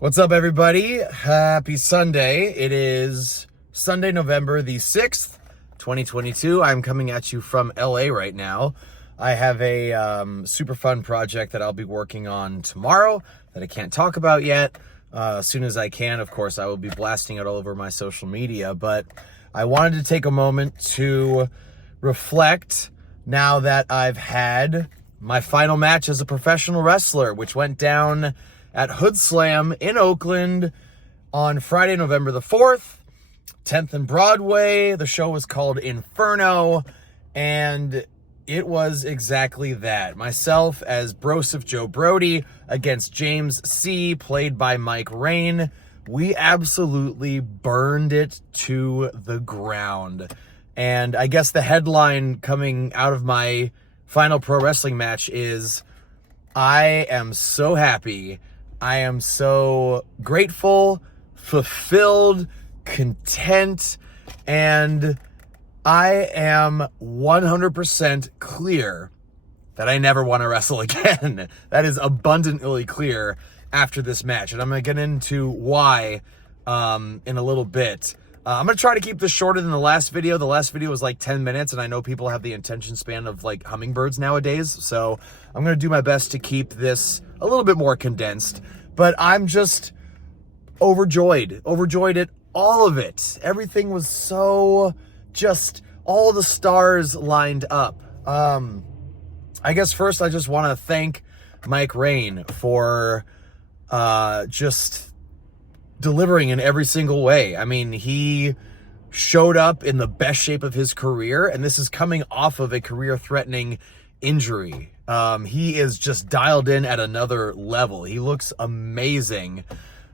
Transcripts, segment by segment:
What's up, everybody? Happy Sunday. It is Sunday, November the 6th, 2022. I'm coming at you from LA right now. I have a super fun project that I'll be working on tomorrow that I can't talk about yet. As soon as I can, of course, I will be blasting it all over my social media. But I wanted to take a moment to reflect now that I've had my final match as a professional wrestler, which went down at Hood Slam in Oakland on Friday, November the 4th, 10th and Broadway. The show was called Inferno, and it was exactly that. Myself as Broseph Joe Brody against James C., played by Mike Rain. We absolutely burned it to the ground. And I guess the headline coming out of my final pro wrestling match is, I am so happy. I am so grateful, fulfilled, content, and I am 100% clear that I never want to wrestle again. That is abundantly clear after this match, and I'm going to get into why in a little bit. I'm going to try to keep this shorter than the last video. The last video was like 10 minutes, and I know people have the attention span of like hummingbirds nowadays, so I'm going to do my best to keep this a little bit more condensed. But I'm just overjoyed at all of it. Everything was so just, all the stars lined up. I guess first I just want to thank Mike Rain for just delivering in every single way. I mean, he showed up in the best shape of his career, and this is coming off of a career-threatening injury. He is just dialed in at another level. He looks amazing.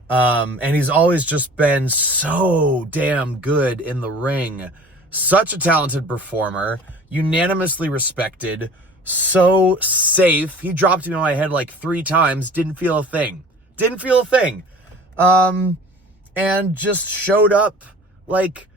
And he's always just been so damn good in the ring. Such a talented performer, unanimously respected, so safe. He dropped me on my head like 3 times, didn't feel a thing. And just showed up like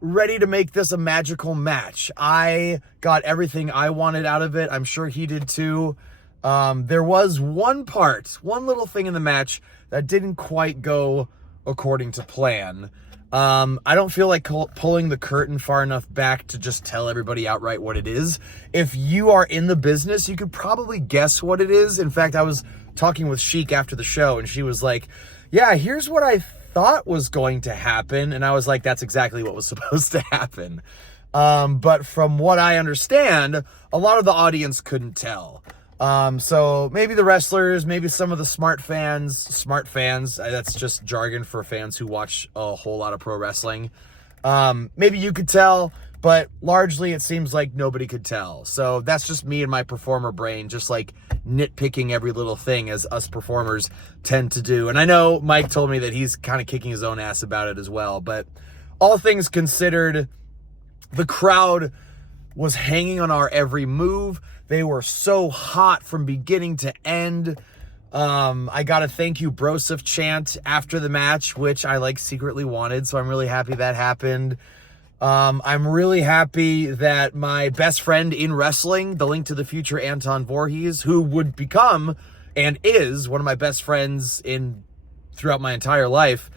ready to make this a magical match. I got everything I wanted out of it. I'm sure he did too. There was one little thing in the match that didn't quite go according to plan. I don't feel like pulling the curtain far enough back to just tell everybody outright what it is. If you are in the business, you could probably guess what it is. In fact, I was talking with Sheik after the show, and she was like, yeah, here's what I thought was going to happen. And I was like, that's exactly what was supposed to happen. But from what I understand, a lot of the audience couldn't tell. So maybe the wrestlers, maybe some of the smart fans, that's just jargon for fans who watch a whole lot of pro wrestling. Maybe you could tell, but largely it seems like nobody could tell. So that's just me and my performer brain, just like nitpicking every little thing as us performers tend to do. And I know Mike told me that he's kind of kicking his own ass about it as well, but all things considered, the crowd was hanging on our every move. They were so hot from beginning to end. I got a thank you Broseph chant after the match, which I like secretly wanted, so I'm really happy that happened. I'm really happy that my best friend in wrestling, the Link to the Future Anton Voorhees, who would become and is one of my best friends throughout my entire life,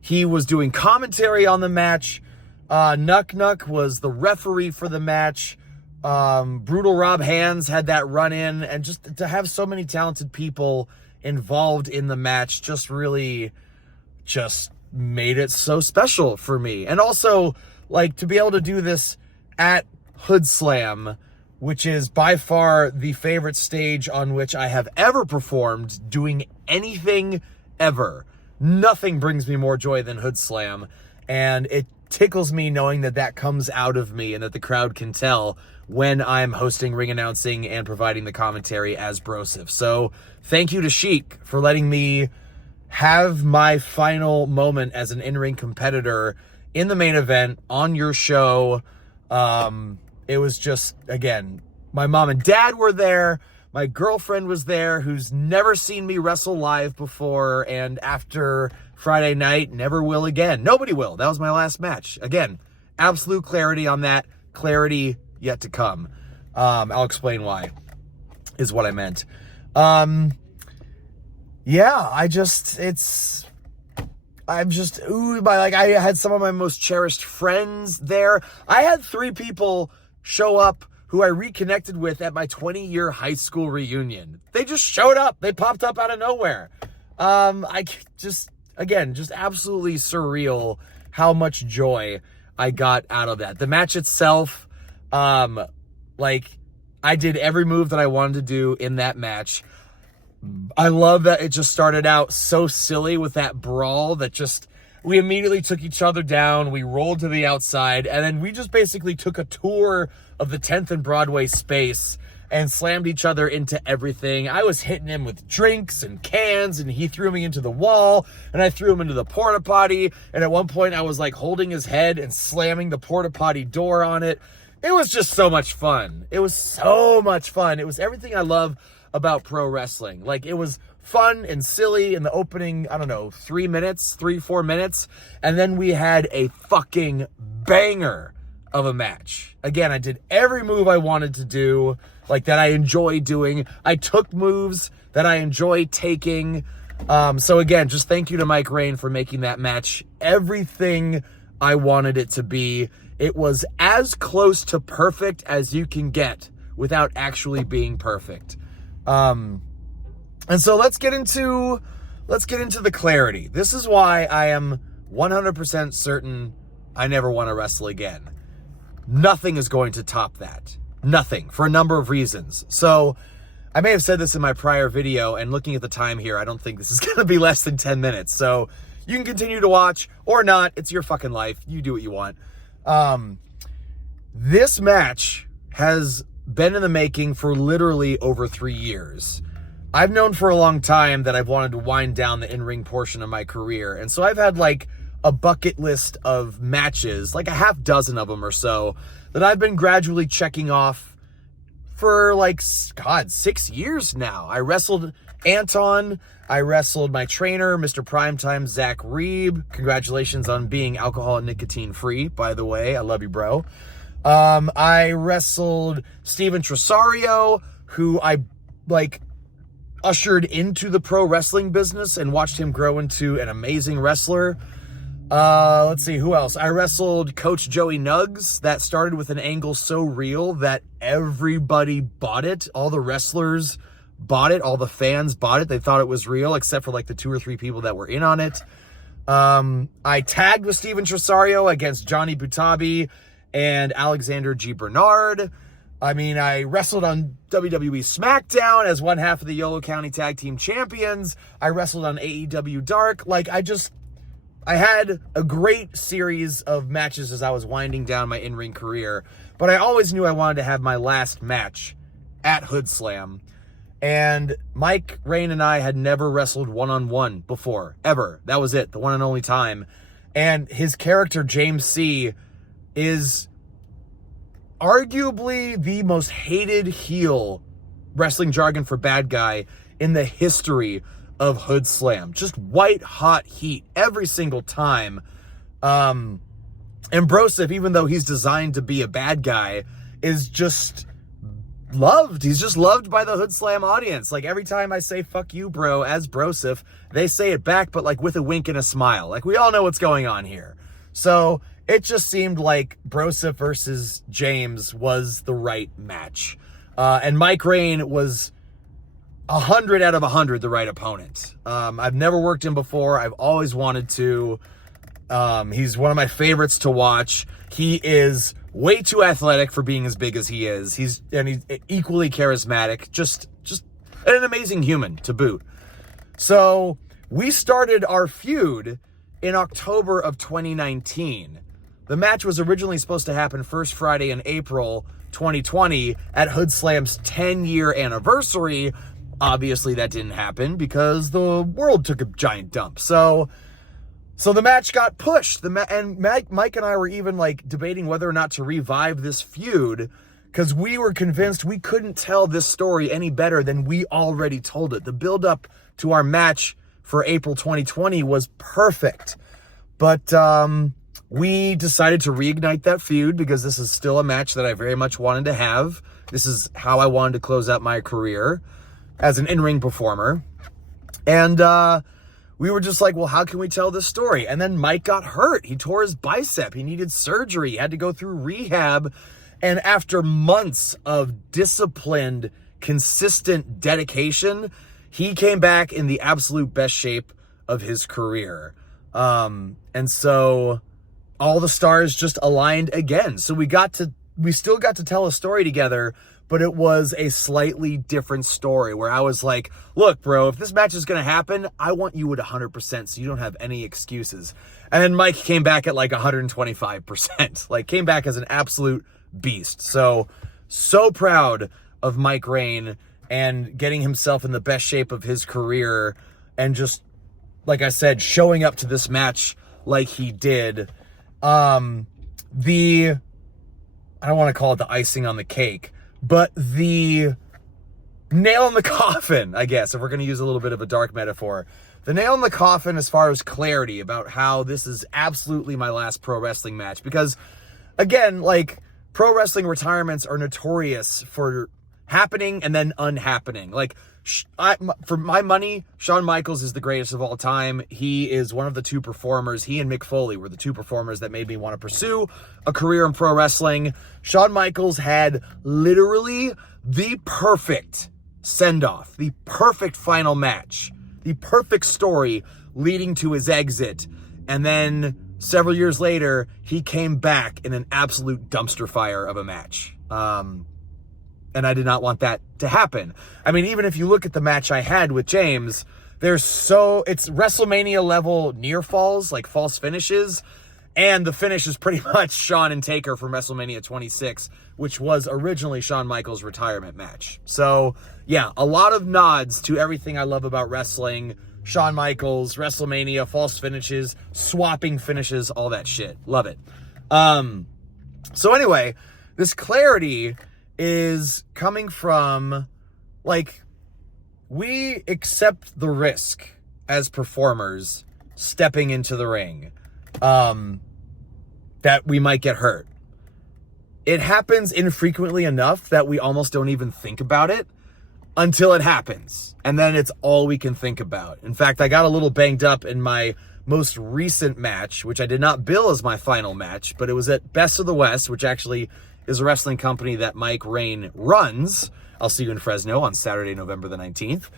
he was doing commentary on the match. Nuck was the referee for the match. Brutal Rob Hands had that run in, and just to have so many talented people involved in the match just really just made it so special for me. And also, like, to be able to do this at Hood Slam, which is by far the favorite stage on which I have ever performed, doing anything ever. Nothing brings me more joy than Hood Slam, and it tickles me knowing that that comes out of me and that the crowd can tell when I'm hosting, ring announcing, and providing the commentary as Broseph. So thank you to Sheik for letting me have my final moment as an in-ring competitor in the main event on your show. It was just, again, my mom and dad were there. My girlfriend was there, who's never seen me wrestle live before, and after Friday night, never will again. Nobody will. That was my last match. Again, absolute clarity on that. Clarity yet to come. I'll explain why, is what I meant. Yeah, it's I'm just ooh, I had some of my most cherished friends there. I had 3 people show up who I reconnected with at my 20-year high school reunion. They just showed up. They popped up out of nowhere. Just absolutely surreal how much joy I got out of that. The match itself, I did every move that I wanted to do in that match. I love that it just started out so silly with that brawl that just, we immediately took each other down, we rolled to the outside, and then we just basically took a tour of the 10th and Broadway space and slammed each other into everything. I was hitting him with drinks and cans, and he threw me into the wall, and I threw him into the porta potty, and at one point I was like holding his head and slamming the porta potty door on it. It was just so much fun. It was so much fun. It was everything I love about pro wrestling. Like, it was fun and silly in the opening, 3-4 minutes. And then we had a fucking banger of a match. Again, I did every move I wanted to do, that I enjoy doing. I took moves that I enjoy taking. So again, just thank you to Mike Rain for making that match everything I wanted it to be. It was as close to perfect as you can get without actually being perfect. And so let's get into the clarity. This is why I am 100% certain I never want to wrestle again. Nothing is going to top that. Nothing, for a number of reasons. So I may have said this in my prior video, and looking at the time here, I don't think this is going to be less than 10 minutes. So you can continue to watch or not. It's your fucking life. You do what you want. This match has been in the making for literally over 3 years. I've known for a long time that I've wanted to wind down the in-ring portion of my career. And so I've had a bucket list of matches, a half dozen of them or so, that I've been gradually checking off for 6 years now. I wrestled Anton. I wrestled my trainer, Mr. Primetime, Zach Reeb. Congratulations on being alcohol and nicotine free, by the way. I love you, bro. I wrestled Steven Tresario, who I ushered into the pro wrestling business and watched him grow into an amazing wrestler. Let's see, who else? I wrestled Coach Joey Nuggs. That started with an angle so real that everybody bought it. All the wrestlers bought it. All the fans bought it. They thought it was real, except for the 2 or 3 people that were in on it. I tagged with Steven Tresario against Johnny Butabi and Alexander G. Bernard. I wrestled on WWE SmackDown as one half of the Yolo County Tag Team Champions. I wrestled on AEW Dark. I had a great series of matches as I was winding down my in-ring career, but I always knew I wanted to have my last match at Hood Slam. And Mike Rain and I had never wrestled one-on-one before, ever. That was it, the one and only time. And his character, James C., is arguably the most hated heel, wrestling jargon for bad guy, in the history of Hood Slam. Just white hot heat every single time. And Broseph, even though he's designed to be a bad guy, is just loved. He's just loved by the Hood Slam audience. Every time I say fuck you, bro, as Broseph, they say it back, but with a wink and a smile. We all know what's going on here. So it just seemed like Broseph versus James was the right match. And Mike Rain was 100 out of 100 the right opponent. I've never worked him before. I've always wanted to. He's one of my favorites to watch. He is way too athletic for being as big as he is. He's equally charismatic. Just an amazing human to boot. So we started our feud in October of 2019. The match was originally supposed to happen first Friday in April 2020 at Hood Slam's 10-year anniversary. Obviously, that didn't happen because the world took a giant dump. So the match got pushed. And Mike and I were even debating whether or not to revive this feud, because we were convinced we couldn't tell this story any better than we already told it. The build-up to our match for April 2020 was perfect. But we decided to reignite that feud because this is still a match that I very much wanted to have. This is how I wanted to close out my career as an in-ring performer. And we were just like, well, how can we tell this story? And then Mike got hurt. He tore his bicep. He needed surgery. He had to go through rehab. And after months of disciplined, consistent dedication, he came back in the absolute best shape of his career. And so all the stars just aligned again. So we still got to tell a story together, but it was a slightly different story where I was like, look, bro, if this match is going to happen, I want you at 100% so you don't have any excuses. And then Mike came back at like 125%, like came back as an absolute beast. So proud of Mike Rain and getting himself in the best shape of his career and just, like I said, showing up to this match like he did. I don't want to call it the icing on the cake, but the nail in the coffin, I guess, if we're going to use a little bit of a dark metaphor, the nail in the coffin as far as clarity about how this is absolutely my last pro wrestling match. Because again, like, pro wrestling retirements are notorious for happening and then unhappening. Like, for my money, Shawn Michaels is the greatest of all time. He is one of the two performers. He and Mick Foley were the two performers that made me want to pursue a career in pro wrestling. Shawn Michaels had literally the perfect send-off, the perfect final match, the perfect story leading to his exit. And then several years later, he came back in an absolute dumpster fire of a match. And I did not want that to happen. I mean, even if you look at the match I had with James, it's WrestleMania level near falls, like false finishes. And the finish is pretty much Shawn and Taker from WrestleMania 26, which was originally Shawn Michaels' retirement match. So yeah, a lot of nods to everything I love about wrestling. Shawn Michaels, WrestleMania, false finishes, swapping finishes, all that shit. Love it. So anyway, this clarity is coming from, like, we accept the risk as performers stepping into the ring, that we might get hurt. It happens infrequently enough that we almost don't even think about it until it happens. And then it's all we can think about. In fact, I got a little banged up in my most recent match, which I did not bill as my final match, but it was at Best of the West, which actually is a wrestling company that Mike Rain runs. I'll see you in Fresno on Saturday, November the 19th.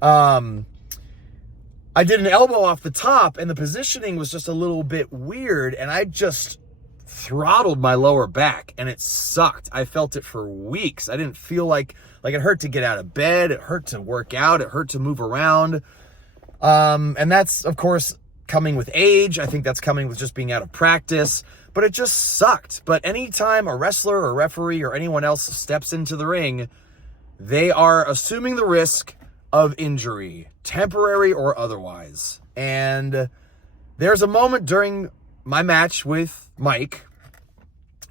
I did an elbow off the top, and the positioning was just a little bit weird, and I just throttled my lower back, and it sucked. I felt it for weeks. I didn't feel like it hurt to get out of bed. It hurt to work out. It hurt to move around. And that's, of course, coming with age. I think that's coming with just being out of practice. But it just sucked. But anytime a wrestler or referee or anyone else steps into the ring, they are assuming the risk of injury, temporary or otherwise. And there's a moment during my match with Mike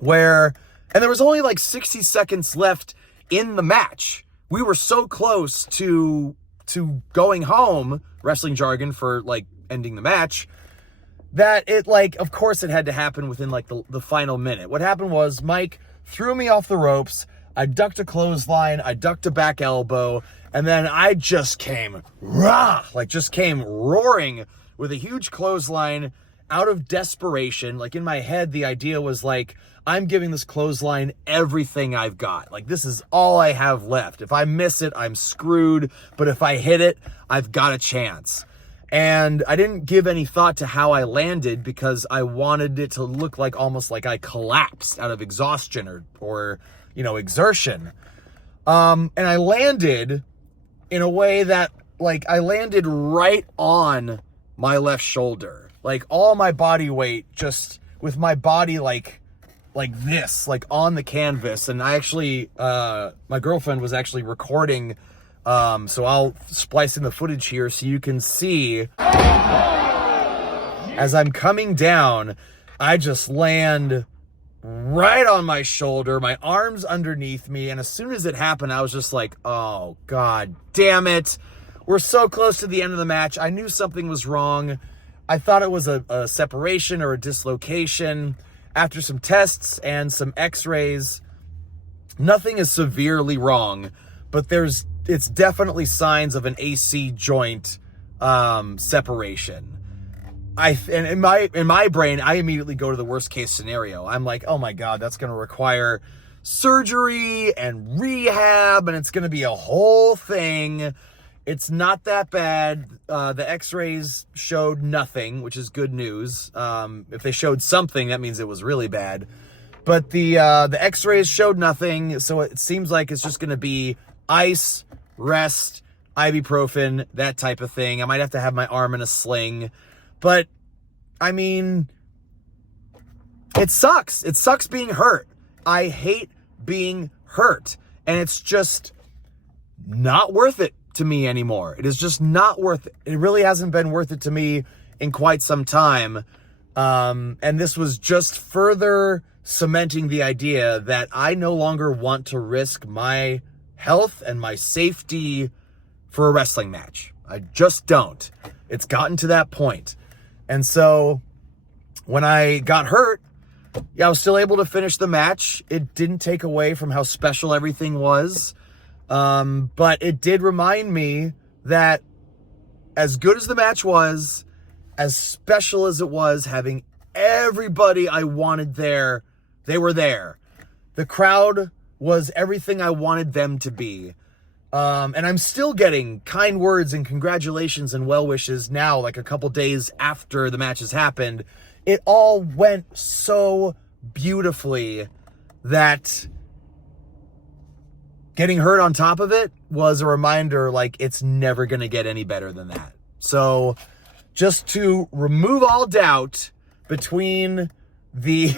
and there was only like 60 seconds left in the match. We were so close to going home, wrestling jargon for like ending the match, that it, like, of course it had to happen within like the final minute. What happened was Mike threw me off the ropes. I ducked a clothesline. I ducked a back elbow. And then I just came roaring with a huge clothesline out of desperation. Like, in my head, the idea was like, I'm giving this clothesline everything I've got. Like, this is all I have left. If I miss it, I'm screwed. But if I hit it, I've got a chance. And I didn't give any thought to how I landed because I wanted it to look like almost like I collapsed out of exhaustion or exertion. And I landed in a way that, like, I landed right on my left shoulder. Like, all my body weight just with my body like this, like on the canvas. And I actually, my girlfriend was actually recording. So I'll splice in the footage here so you can see as I'm coming down, I just land right on my shoulder, my arms underneath me. And as soon as it happened, I was just like, oh, God damn it. We're so close to the end of the match. I knew something was wrong. I thought it was a separation or a dislocation. After some tests and some x-rays, nothing is severely wrong, but it's definitely signs of an AC joint separation. And in my brain, I immediately go to the worst case scenario. I'm like, oh my God, that's going to require surgery and rehab, and it's going to be a whole thing. It's not that bad. The x-rays showed nothing, which is good news. If they showed something, that means it was really bad. But the x-rays showed nothing, so it seems like it's just going to be ice, rest, ibuprofen, that type of thing. I might have to have my arm in a sling. But, I mean, it sucks. It sucks being hurt. I hate being hurt. And it's just not worth it to me anymore. It is just not worth it. It really hasn't been worth it to me in quite some time. And this was just further cementing the idea that I no longer want to risk my health and my safety for a wrestling match. I just don't. It's gotten to that point. And so when I got hurt, yeah, I was still able to finish the match. It didn't take away from how special everything was. But it did remind me that as good as the match was, as special as it was, having everybody I wanted there, they were there. The crowd was everything I wanted them to be. And I'm still getting kind words and congratulations and well wishes now, like a couple days after the match has happened. It all went so beautifully that getting hurt on top of it was a reminder, like, it's never going to get any better than that. So just to remove all doubt between the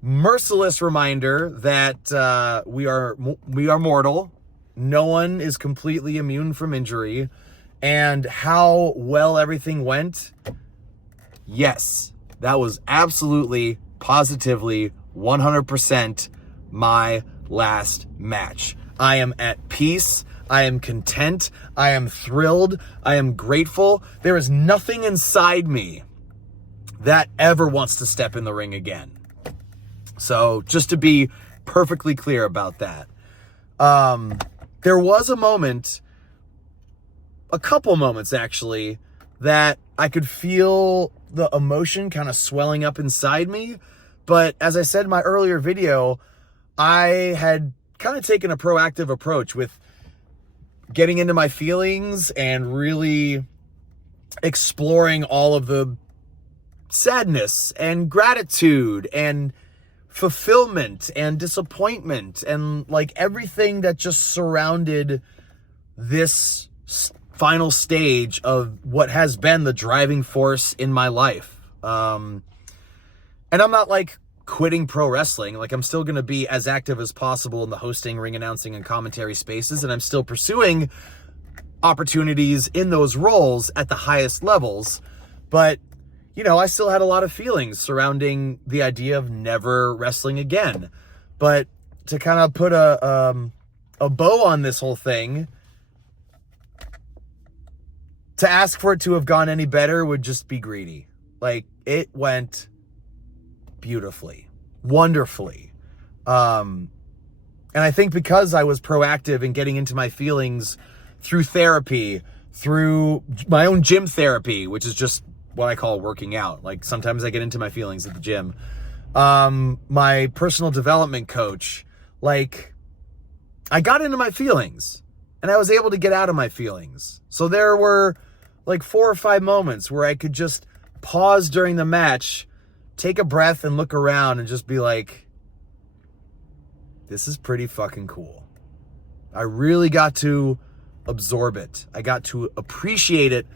merciless reminder that we are mortal, no one is completely immune from injury, and how well everything went, yes, that was absolutely, positively, 100% my last match. I am at peace. I am content. I am thrilled. I am grateful. There is nothing inside me that ever wants to step in the ring again. So just to be perfectly clear about that. There was a moment, a couple moments actually, that I could feel the emotion kind of swelling up inside me. But as I said in my earlier video, I had kind of taken a proactive approach with getting into my feelings and really exploring all of the sadness and gratitude and fulfillment and disappointment and like everything that just surrounded this final stage of what has been the driving force in my life. And I'm not like quitting pro wrestling. Like, I'm still going to be as active as possible in the hosting, ring announcing, and commentary spaces. And I'm still pursuing opportunities in those roles at the highest levels. But, you know, I still had a lot of feelings surrounding the idea of never wrestling again. But to kind of put a bow on this whole thing, to ask for it to have gone any better would just be greedy. Like, it went beautifully, wonderfully. And I think because I was proactive in getting into my feelings through therapy, through my own gym therapy, which is just what I call working out. Like, sometimes I get into my feelings at the gym. My personal development coach, like, I got into my feelings and I was able to get out of my feelings. So there were like 4 or 5 moments where I could just pause during the match, take a breath and look around and just be like, this is pretty fucking cool. I really got to absorb it. I got to appreciate it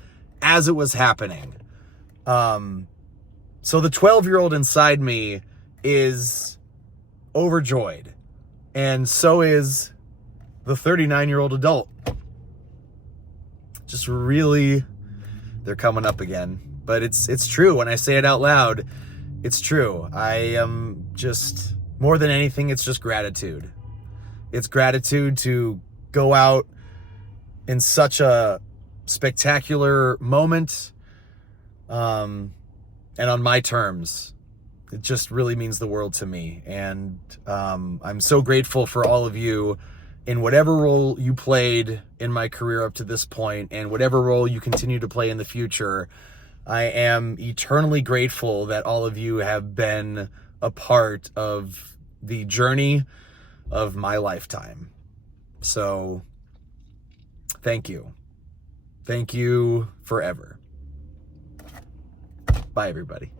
as it was happening. So the 12-year-old inside me is overjoyed. And so is the 39-year-old adult. Just really, they're coming up again. But it's true. When I say it out loud, it's true. I am just, more than anything, it's just gratitude. It's gratitude to go out in such a spectacular moment, and on my terms. It just really means the world to me. And I'm so grateful for all of you in whatever role you played in my career up to this point, and whatever role you continue to play in the future, I am eternally grateful that all of you have been a part of the journey of my lifetime. So, thank you. Thank you forever. Bye, everybody.